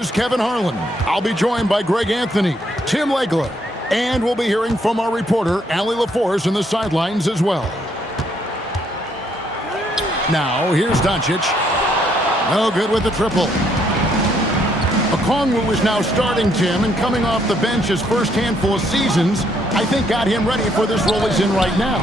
This is Kevin Harlan. I'll be joined by Greg Anthony, Tim Legler, and we'll be hearing from our reporter, Allie LaForce, in the sidelines as well. Now, here's Doncic. No good with the triple. Okongwu is now starting, Tim, and coming off the bench his first handful of seasons, I think got him ready for this role he's in right now.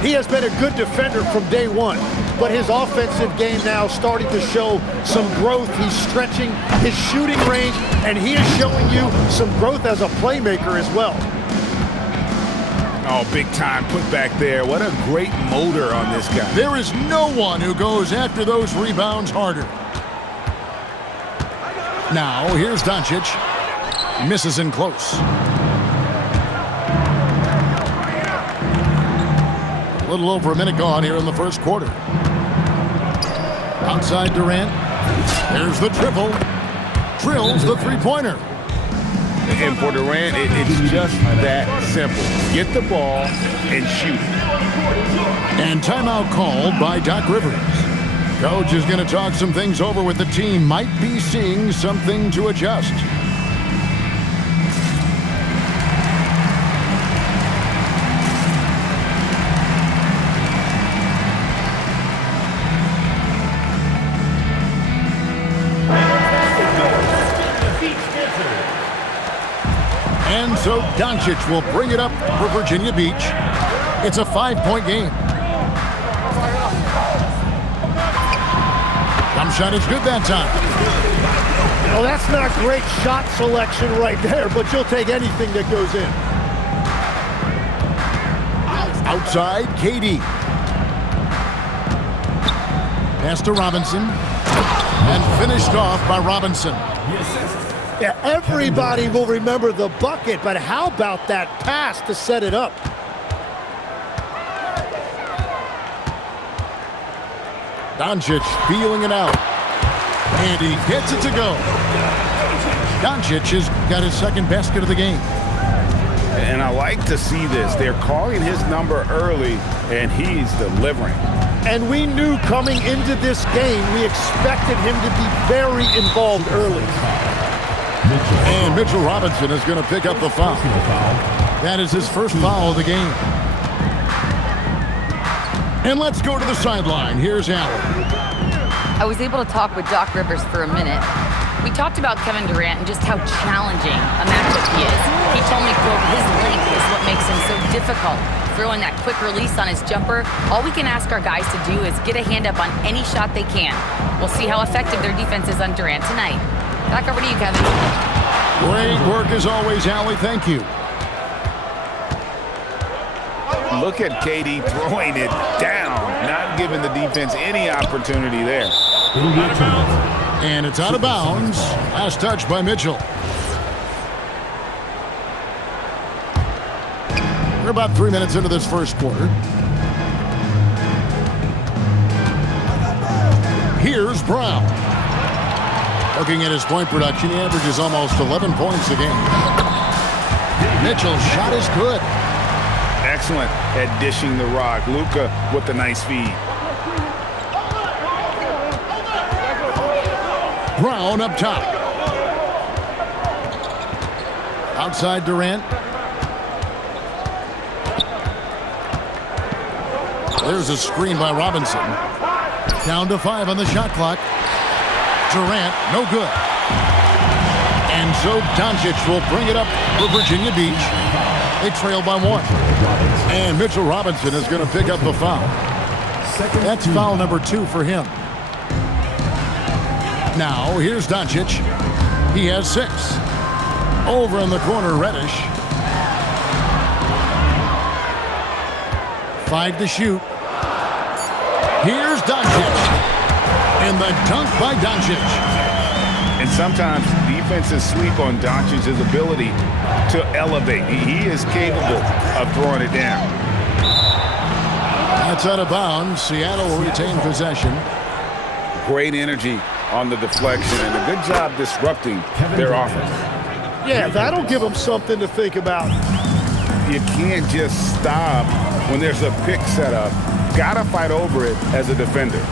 He has been a good defender from day one, but his offensive game now starting to show some growth. He's stretching his shooting range, and he is showing you some growth as a playmaker as well. Oh, big time put back there. What a great motor on this guy. There is no one who goes after those rebounds harder. Now, here's Doncic. Misses in close. A little over a minute gone here in the first quarter. Outside Durant. There's the triple. Drills the three-pointer. And for Durant, it's just that simple. Get the ball and shoot. And timeout called by Doc Rivers. Coach is going to talk some things over with the team. Might be seeing something to adjust. And so Doncic will bring it up for Virginia Beach. It's a 5-point game. Jump shot is good that time. Well, that's not great shot selection right there, but you'll take anything that goes in. Outside, KD. Pass to Robinson. And finished off by Robinson. Yeah, everybody will remember the bucket, but how about that pass to set it up? Doncic feeling it out. And he gets it to go. Doncic has got his second basket of the game. And I like to see this. They're calling his number early, and he's delivering. And we knew coming into this game, we expected him to be very involved early. And Mitchell Robinson is going to pick up the foul. That is his first foul of the game. And let's go to the sideline. Here's Allen. I was able to talk with Doc Rivers for a minute. We talked about Kevin Durant and just how challenging a matchup he is. He told me, quote, his length is what makes him so difficult. Throwing that quick release on his jumper, all we can ask our guys to do is get a hand up on any shot they can. We'll see how effective their defense is on Durant tonight. Back over to you, Kevin. Great work as always, Allie. Thank you. Look at KD throwing it down, not giving the defense any opportunity there. And it's out of bounds. Last touch by Mitchell. We're about 3 minutes into this first quarter. Here's Brown. Looking at his point production, he averages almost 11 points a game. Mitchell's shot is good. Excellent at dishing the rock. Luka with the nice feed. Brown up top. Outside Durant. There's a screen by Robinson. Down to 5 on the shot clock. Durant, no good. And so Doncic will bring it up for Virginia Beach. They trail by 1. And Mitchell Robinson is going to pick up the foul. That's foul number 2 for him. Now, here's Doncic. He has 6. Over in the corner, Reddish. 5 to shoot. Here's Doncic. And the dunk by Doncic. And sometimes defenses sleep on Doncic's ability to elevate. He is capable of throwing it down. That's out of bounds. Seattle will retain possession. Great energy on the deflection and a good job disrupting their offense. Yeah, that'll give them something to think about. You can't just stop when there's a pick set up. Gotta fight over it as a defender.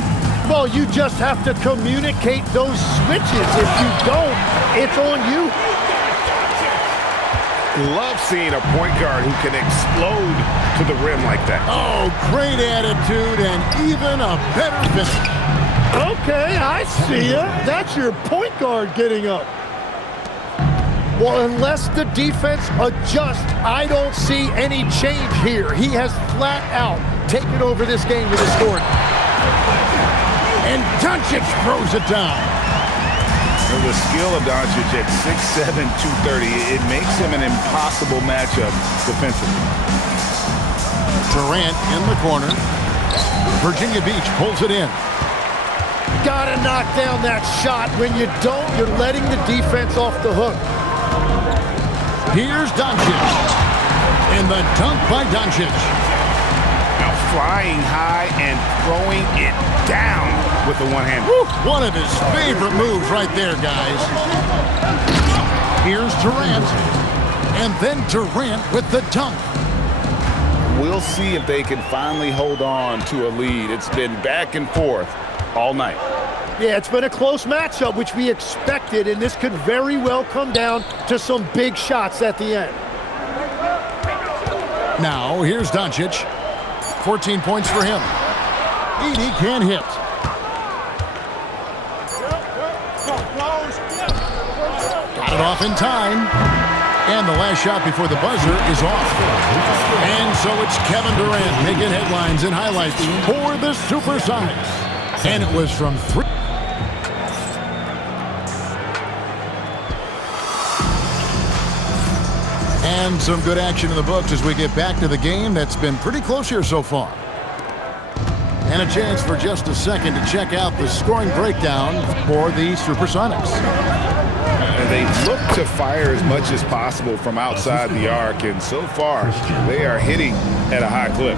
Well, you just have to communicate those switches. If you don't, it's on you. Love seeing a point guard who can explode to the rim like that. Oh, great attitude and even a better finish. Okay, I see ya. That's your point guard getting up. Well, unless the defense adjusts, I don't see any change here. He has flat out taken over this game with his scoring. And Doncic throws it down. And the skill of Doncic at 6'7", 230, it makes him an impossible matchup defensively. Durant in the corner. Virginia Beach pulls it in. Gotta knock down that shot. When you don't, you're letting the defense off the hook. Here's Doncic. And the dunk by Doncic. Now flying high and throwing it down with the one-hand. One of his favorite moves right there, guys. Here's Durant. And then Durant with the dunk. We'll see if they can finally hold on to a lead. It's been back and forth all night. Yeah, it's been a close matchup, which we expected, and this could very well come down to some big shots at the end. Now, here's Doncic. 14 points for him. 80 can hit. Got it off in time. And the last shot before the buzzer is off. And so it's Kevin Durant making headlines and highlights for the Supersonics. And it was from 3. And some good action in the books as we get back to the game that's been pretty close here so far. And a chance for just a second to check out the scoring breakdown for the Supersonics. They look to fire as much as possible from outside the arc, and so far they are hitting at a high clip.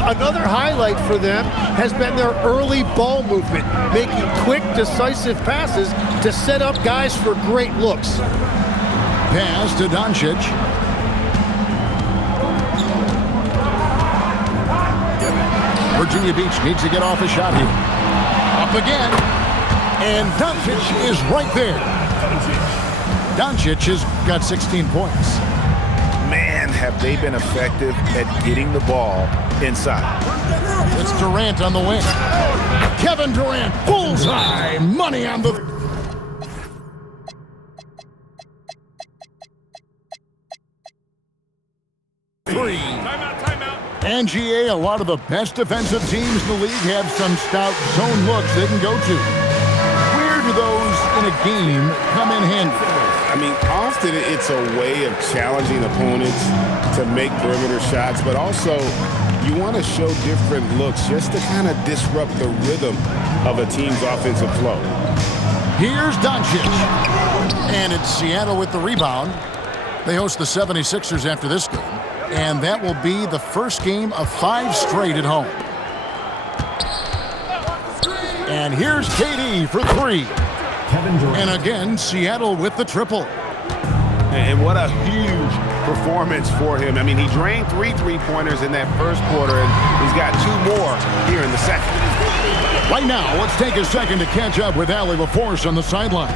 Another highlight for them has been their early ball movement, making quick, decisive passes to set up guys for great looks. Pass to Doncic. Virginia Beach needs to get off a shot here. Up again. And Doncic is right there. Doncic has got 16 points. Man, have they been effective at getting the ball inside. It's Durant on the wing. Kevin Durant, bullseye, money on the... Three. And GA, a lot of the best defensive teams in the league have some stout zone looks they can go to. Where do those in a game come in handy? I mean, often it's a way of challenging opponents to make perimeter shots, but also you want to show different looks just to kind of disrupt the rhythm of a team's offensive flow. Here's Doncic. And it's Seattle with the rebound. They host the 76ers after this game. And that will be the first game of 5 straight at home. And here's KD for 3. And again, Seattle with the triple. And what a huge performance for him. I mean, he drained 3 3-pointers in that first quarter, and he's got 2 more here in the second. Right now, let's take a second to catch up with Allie LaForce on the sidelines.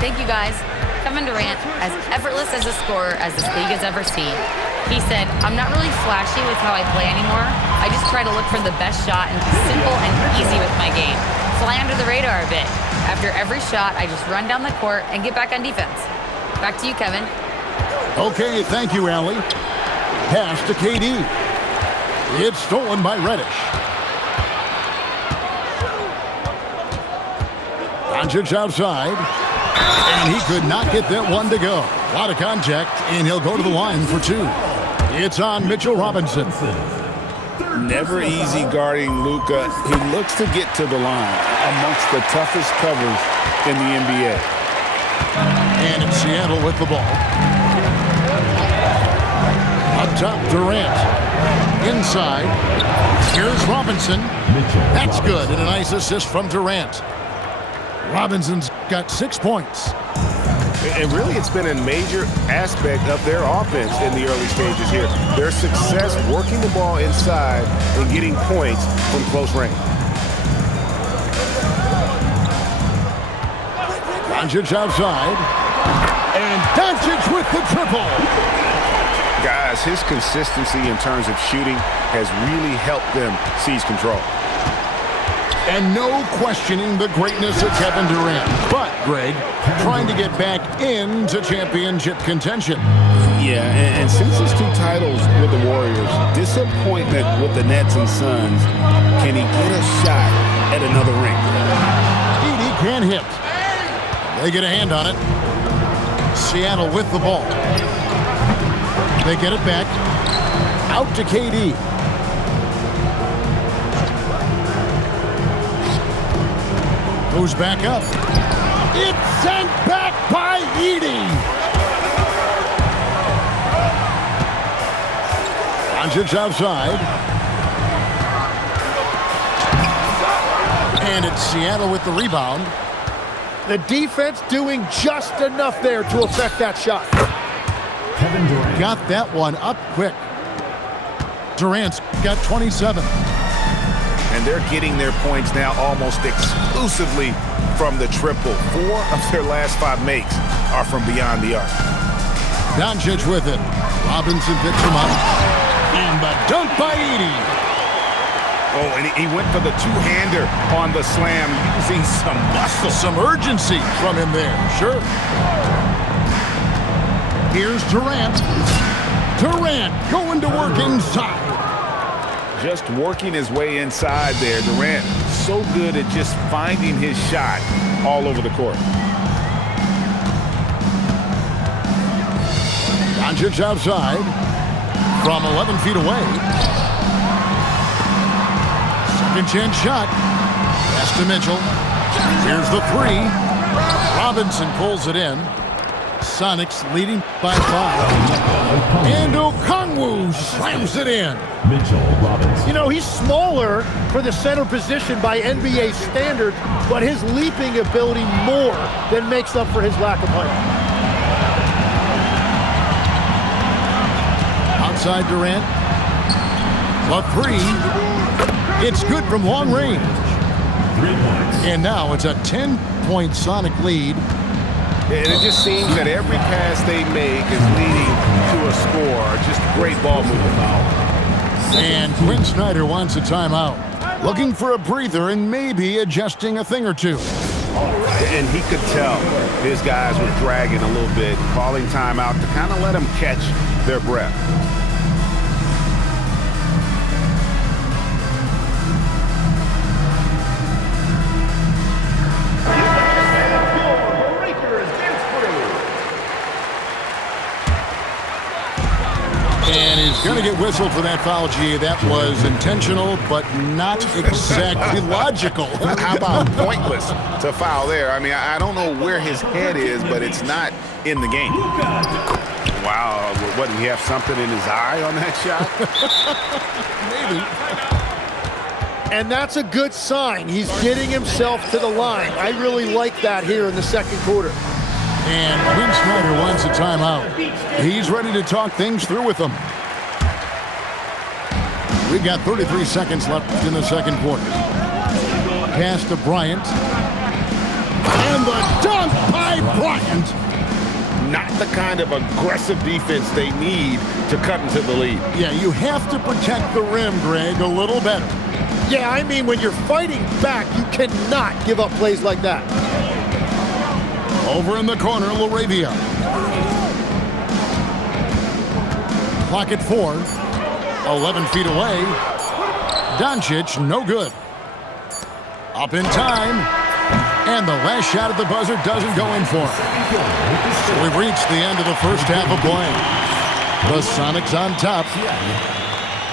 Thank you, guys. Kevin Durant, as effortless as a scorer as this league has ever seen. He said, I'm not really flashy with how I play anymore. I just try to look for the best shot and be simple and easy with my game. Fly under the radar a bit. After every shot, I just run down the court and get back on defense. Back to you, Kevin. Okay, thank you, Allie. Pass to KD. It's stolen by Reddish. Doncic outside. And he could not get that one to go. A lot of contact, and he'll go to the line for 2. It's on Mitchell Robinson. Never easy guarding Luka. He looks to get to the line amongst the toughest covers in the NBA. And it's Seattle with the ball. Up top, Durant. Inside. Here's Robinson. That's good, and a nice assist from Durant. Robinson's got 6 points. And really, it's been a major aspect of their offense in the early stages here. Their success working the ball inside and getting points from close range. Doncic outside. And Doncic with the triple. Guys, his consistency in terms of shooting has really helped them seize control. And no questioning the greatness of Kevin Durant. But, Greg, trying to get back into championship contention. Yeah, and since his 2 titles with the Warriors, disappointment with the Nets and Suns, can he get a shot at another ring? Edey can't hit. They get a hand on it. Seattle with the ball. They get it back. Out to KD. Goes back up. It's sent back by Edey. Doncic outside. And it's Seattle with the rebound. The defense doing just enough there to affect that shot. Kevin Durant got that one up quick. Durant's got 27. And they're getting their points now almost exclusively from the triple. 4 of their last 5 makes are from beyond the arc. Doncic with it. Robinson picks him up. And the dunk by Edey. Oh, and he went for the 2-hander on the slam, using some muscle. Some urgency from him there, sure. Here's Durant. Durant going to work inside. Just working his way inside there. Durant so good at just finding his shot all over the court. Doncic outside from 11 feet away. Second chance shot. Pass to Mitchell. Here's the 3. Robinson pulls it in. Sonics leading by 5. And Okongwu slams it in. Mitchell Robinson. You know, he's smaller for the center position by NBA standards, but his leaping ability more than makes up for his lack of height. Outside Durant. The 3. It's good from long range. 3 points. And now it's a 10-point Sonic lead. And it just seems that every pass they make is leading to a score. Just great ball movement. And Quinn Snyder wants a timeout. Looking for a breather and maybe adjusting a thing or two. And he could tell his guys were dragging a little bit, calling timeout to kind of let them catch their breath. And he's going to get whistled for that foul, G. That was intentional, but not exactly logical. How about pointless to foul there? I mean, I don't know where his head is, but it's not in the game. Wow, what, did he have something in his eye on that shot? Maybe. And that's a good sign. He's getting himself to the line. I really like that here in the second quarter. And Quinn Snyder wants a timeout. He's ready to talk things through with them. We've got 33 seconds left in the second quarter. Pass to Bryant. And the dunk by Bryant. Not the kind of aggressive defense they need to cut into the lead. Yeah, you have to protect the rim, Greg, a little better. Yeah, I mean, when you're fighting back, you cannot give up plays like that. Over in the corner, LaRavia. Clock at 4. 11 feet away. Doncic, no good. Up in time. And the last shot at the buzzer doesn't go in for him. So we've reached the end of the first half of play. The Sonics on top.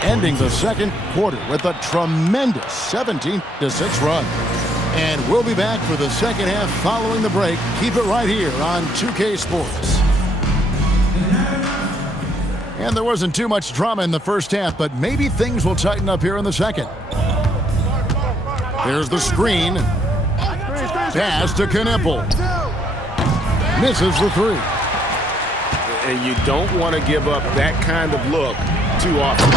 Ending the second quarter with a tremendous 17-6 run. And we'll be back for the second half following the break. Keep it right here on 2K Sports. And there wasn't too much drama in the first half, but maybe things will tighten up here in the second. There's the screen. Pass to Knipple. Misses the 3. And you don't want to give up that kind of look too often.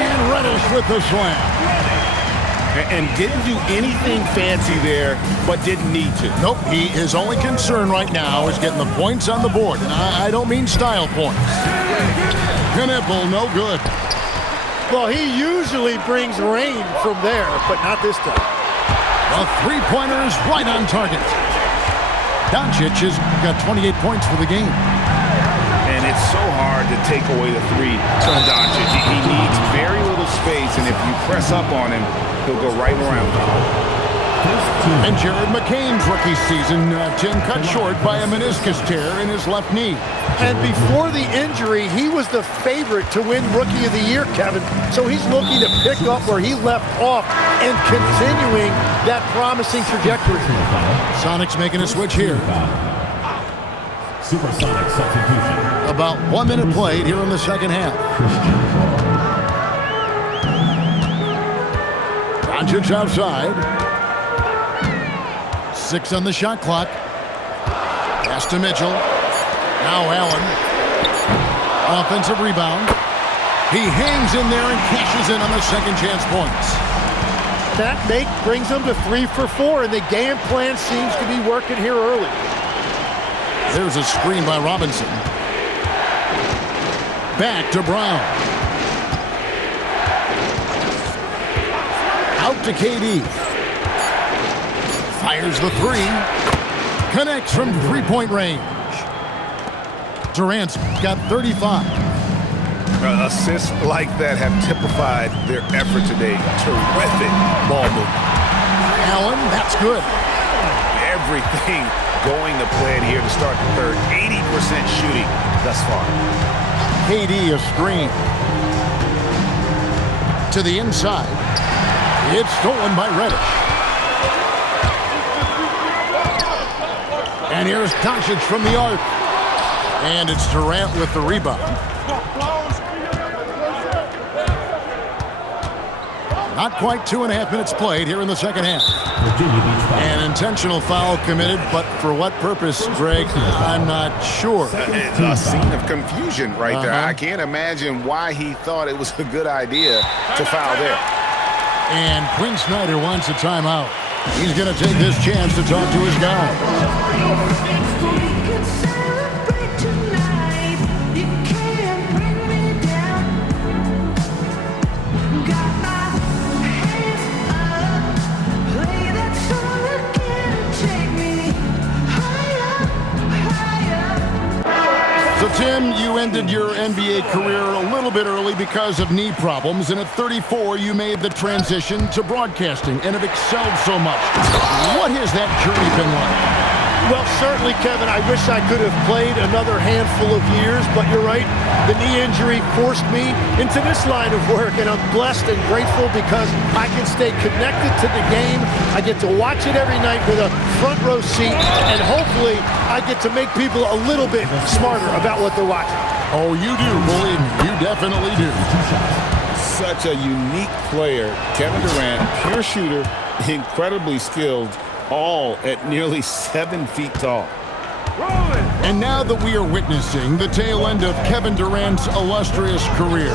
And Reddish with the slam. and didn't do anything fancy there, but didn't need to. Nope, his only concern right now is getting the points on the board. And I don't mean style points. Knipple, no good. Well, he usually brings rain from there, but not this time. The three-pointer is right on target. Doncic has got 28 points for the game. And it's so hard to take away the three from Doncic. He needs very little space, and if you press up on him, he'll go right around you. And Jared McCain's rookie season, Tim, cut short by a meniscus tear in his left knee. And before the injury, he was the favorite to win Rookie of the Year, Kevin. So he's looking to pick up where he left off and continuing that promising trajectory. Sonics making a switch here. Supersonic substitution. About 1 minute played here in the second half. Doncic outside. 6 on the shot clock. Pass to Mitchell. Now Allen. Offensive rebound. He hangs in there and cashes in on the second chance points. That make brings them to 3 for 4, and the game plan seems to be working here early. There's a screen by Robinson. Back to Brown. Out to KD. Fires the three. Connects from three-point range. Durant's got 35. Assists like that have typified their effort today. Terrific ball movement. Allen, that's good. Everything going to plan here to start the third. 80% shooting thus far. KD a screen. To the inside. It's stolen by Reddish. And here's Doncic from the arc. And it's Durant with the rebound. Not quite 2.5 minutes played here in the second half. An intentional foul committed, but for what purpose, Greg, I'm not sure. It's a scene of confusion right there. I can't imagine why he thought it was a good idea to foul there. And Quinn Snyder wants a timeout. He's going to take this chance to talk to his guy. So, Tim, you ended your NBA career a little bit early because of knee problems, and at 34, you made the transition to broadcasting and have excelled so much. What has that journey been like? Well, certainly, Kevin, I wish I could have played another handful of years, but you're right. The knee injury forced me into this line of work, and I'm blessed and grateful because I can stay connected to the game. I get to watch it every night with a front row seat, and hopefully I get to make people a little bit smarter about what they're watching. Oh, you do, believe me. You definitely do. Such a unique player. Kevin Durant, pure shooter, incredibly skilled, all at nearly 7 feet tall. And now that we are witnessing the tail end of Kevin Durant's illustrious career,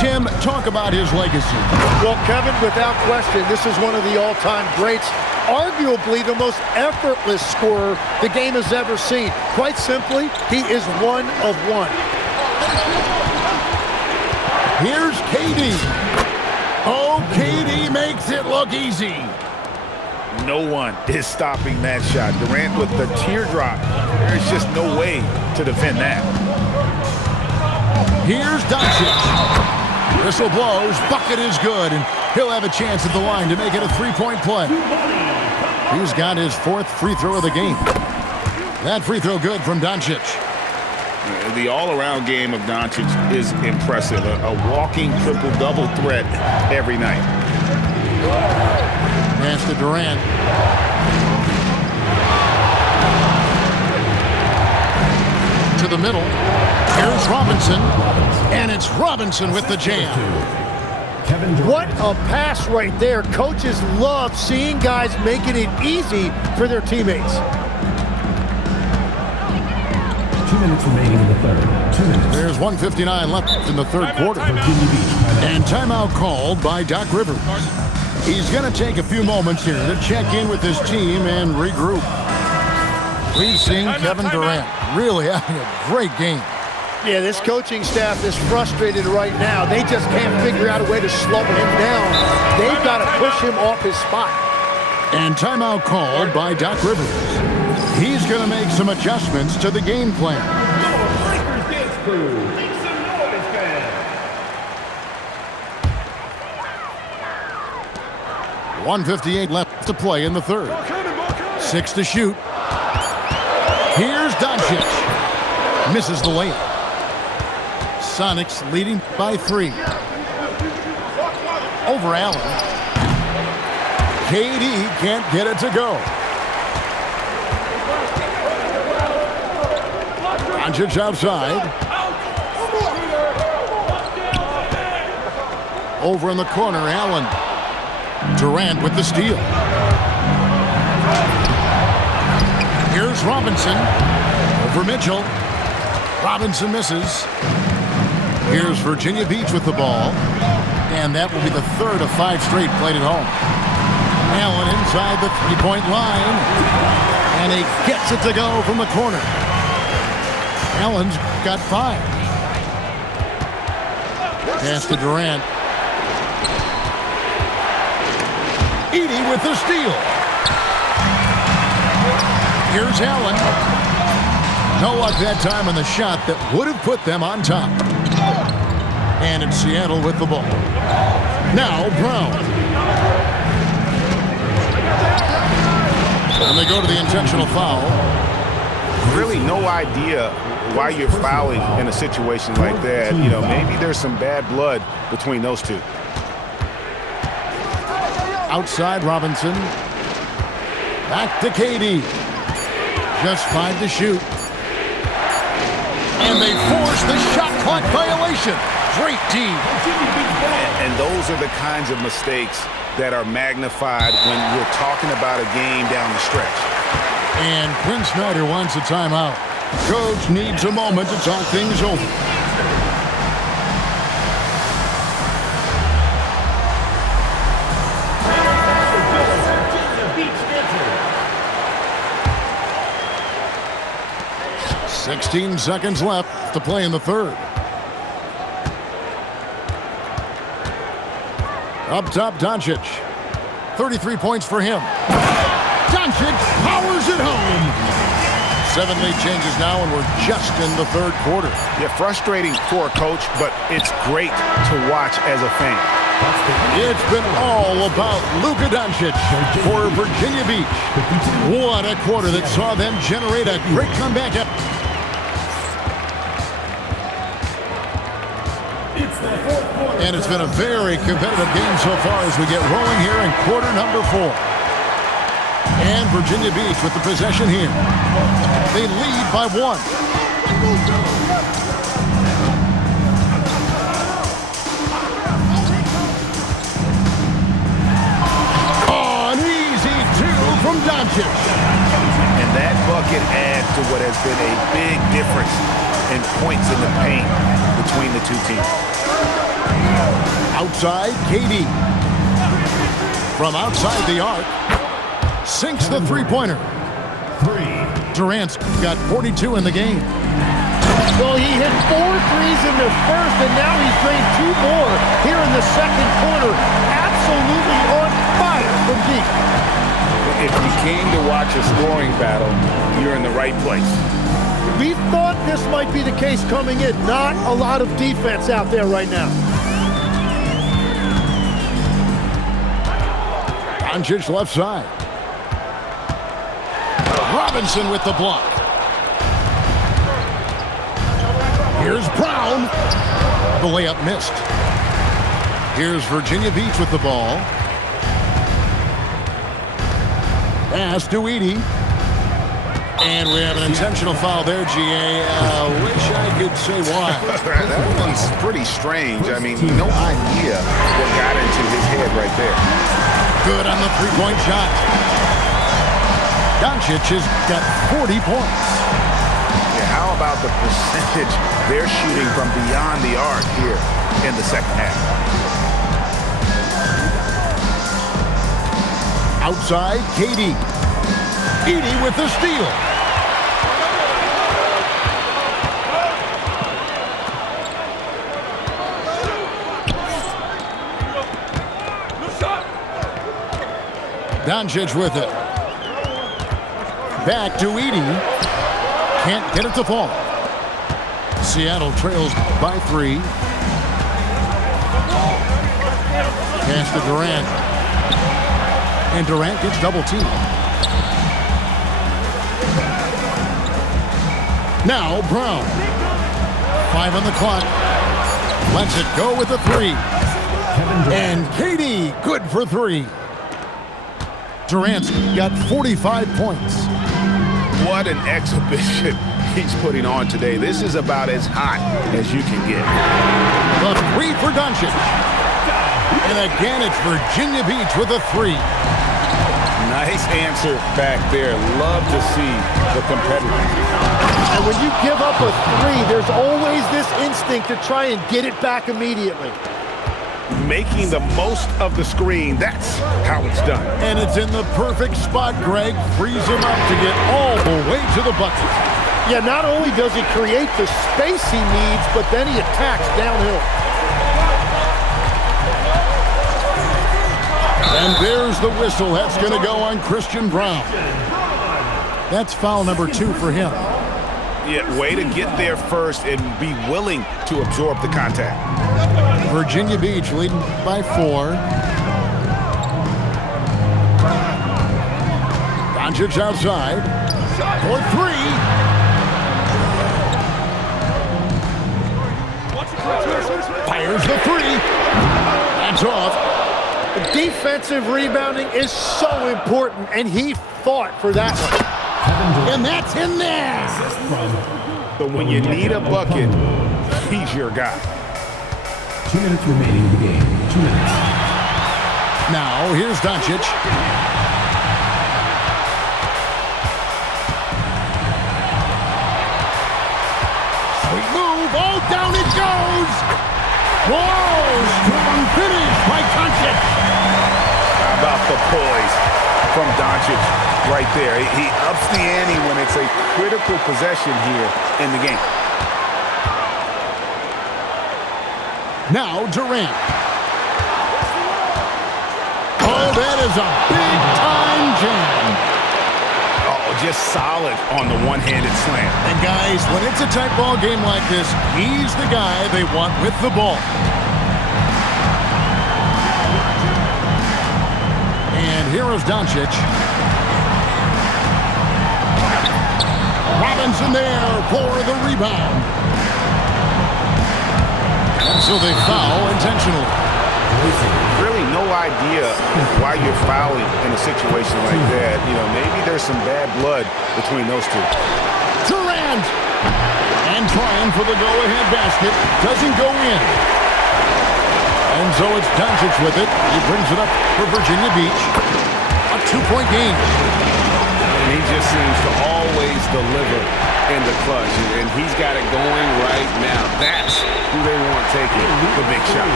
Tim, talk about his legacy. Well, Kevin, without question, this is one of the all-time greats. Arguably the most effortless scorer the game has ever seen. Quite simply, he is one of one. Here's KD. Oh, KD makes it look easy. No one is stopping that shot. Durant with the teardrop. There's just no way to defend that. Here's Doncic. Whistle blows. Bucket is good, and he'll have a chance at the line to make it a three-point play. He's got his 4th free throw of the game. That free throw good from Doncic. The all-around game of Doncic is impressive. A walking triple-double threat every night. Pass to Durant. To the middle. Here's Robinson. And it's Robinson with the jam. What a pass right there. Coaches love seeing guys making it easy for their teammates. 2 minutes remaining in the third. 2 minutes. There's 1:59 left in the third quarter. And timeout called by Doc Rivers. He's going to take a few moments here to check in with his team and regroup. We've seen Kevin Durant really having a great game. Yeah, this coaching staff is frustrated right now. They just can't figure out a way to slow him down. They've got to push him off his spot. And timeout called by Doc Rivers. He's going to make some adjustments to the game plan. 1:58 left to play in the third. 6 to shoot. Here's Doncic. Misses the layup. Sonics leading by 3. Over Allen. KD can't get it to go. Doncic outside. Over in the corner, Allen. Durant with the steal. Here's Robinson. Over Mitchell. Robinson misses. Here's Virginia Beach with the ball. And that will be the third of 5 straight played at home. Allen inside the three-point line. And he gets it to go from the corner. Allen's got 5. Pass to Durant. Edey with the steal. Here's Allen. No luck that time on the shot that would have put them on top. And it's Seattle with the ball. Now Brown. And they go to the intentional foul. Really no idea why you're fouling in a situation like that. You know, maybe there's some bad blood between those two. Outside Robinson. Back to KD. Just 5 to shoot. And they force the shot clock violation. Great team. And those are the kinds of mistakes that are magnified when we're talking about a game down the stretch. And Quinn Snyder wants a timeout. Coach needs a moment to talk things over. "16 seconds left to play in the third. Up top, Doncic. 33 points for him. Doncic powers it home. 7 lead changes now, and we're just in the third quarter. Yeah, frustrating for a coach, but it's great to watch as a fan. It's been all about Luka Doncic for Virginia Beach. What a quarter that saw them generate a great comeback. And it's been a very competitive game so far as we get rolling here in quarter number 4. And Virginia Beach with the possession here. They lead by 1. Oh, an easy 2 from Doncic. And that bucket adds to what has been a big difference in points in the paint between the two teams. Outside, KD. From outside the arc, sinks the three-pointer. Durant's got 42 in the game. Well, he hit 4 threes in the first, and now he's drained 2 more here in the second quarter. Absolutely on fire from deep. If you came to watch a scoring battle, you're in the right place. We thought this might be the case coming in. Not a lot of defense out there right now. Doncic left side. Robinson with the block. Here's Brown. The layup missed. Here's Virginia Beach with the ball. Pass to Edey. And we have an intentional foul there, GA. Wish I could say why. That one's pretty strange. I mean, no idea what got into his head right there. Good on the three-point shot. Doncic has got 40 points. Yeah, how about the percentage they're shooting from beyond the arc here in the second half? Outside, KD. Edey with the steal. Doncic with it. Back to Edey. Can't get it to fall. Seattle trails by 3. Pass to Durant. And Durant gets double teamed. Now Brown. 5 on the clock. Lets it go with a 3. And KD good for 3. Durant's got 45 points. What an exhibition he's putting on today. This is about as hot as you can get. The 3 for Doncic. And again, it's Virginia Beach with a 3. Nice answer back there. Love to see the competitors. And when you give up a 3, there's always this instinct to try and get it back immediately. Making the most of the screen, that's how it's done. And it's in the perfect spot, Greg. Frees him up to get all the way to the bucket. Yeah, not only does he create the space he needs, but then he attacks downhill. And there's the whistle. That's going to go on Christian Braun. That's foul number 2 for him. Yeah, way to get there first and be willing to absorb the contact. Virginia Beach leading by 4. Doncic outside for 3. Fires the 3. That's off. Defensive rebounding is so important, and he fought for that one. And that's in there. But when you need a bucket, he's your guy. 2 minutes remaining in the game. 2 minutes. Now, here's Doncic. Sweet move. Oh, down it goes. Whoa, strong finish by Doncic. How about the poise from Doncic right there? He ups the ante when it's a critical possession here in the game. Now Durant. Oh, that is a big-time jam. Oh, just solid on the one-handed slam. And guys, when it's a tight ball game like this, he's the guy they want with the ball. And here is Doncic. Robinson there for the rebound. And so they foul intentionally. Really no idea why you're fouling in a situation like that. You know, maybe there's some bad blood between those two. Durant! And trying for the go-ahead basket. Doesn't go in. And so it's Doncic with it. He brings it up for Virginia Beach. A 2-point game. And he just seems to always deliver in the clutch. And he's got it going right now. That's who they want taking the big shot.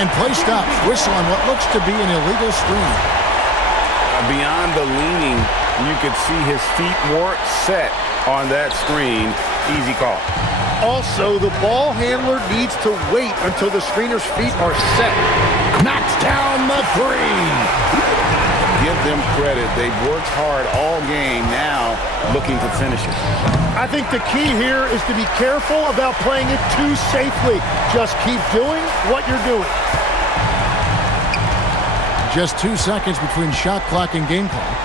And play stops. Whistle on what looks to be an illegal screen. Beyond the leaning, you could see his feet weren't set on that screen. Easy call. Also, the ball handler needs to wait until the screener's feet are set. Knocks down the 3. Give them credit. They've worked hard all game, now looking to finish it. I think the key here is to be careful about playing it too safely. Just keep doing what you're doing. Just 2 seconds between shot clock and game clock.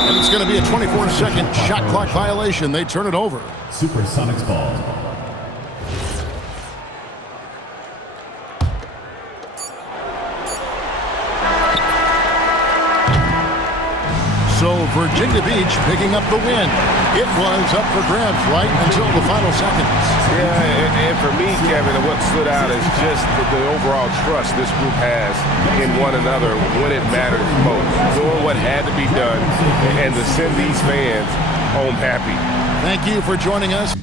And it's going to be a 24-second shot clock violation. They turn it over. Supersonics ball. So Virginia Beach picking up the win. It was up for grabs right until the final seconds. Yeah, and for me, Kevin, what stood out is just the overall trust this group has in one another when it matters most. Doing what had to be done and to send these fans home happy. Thank you for joining us.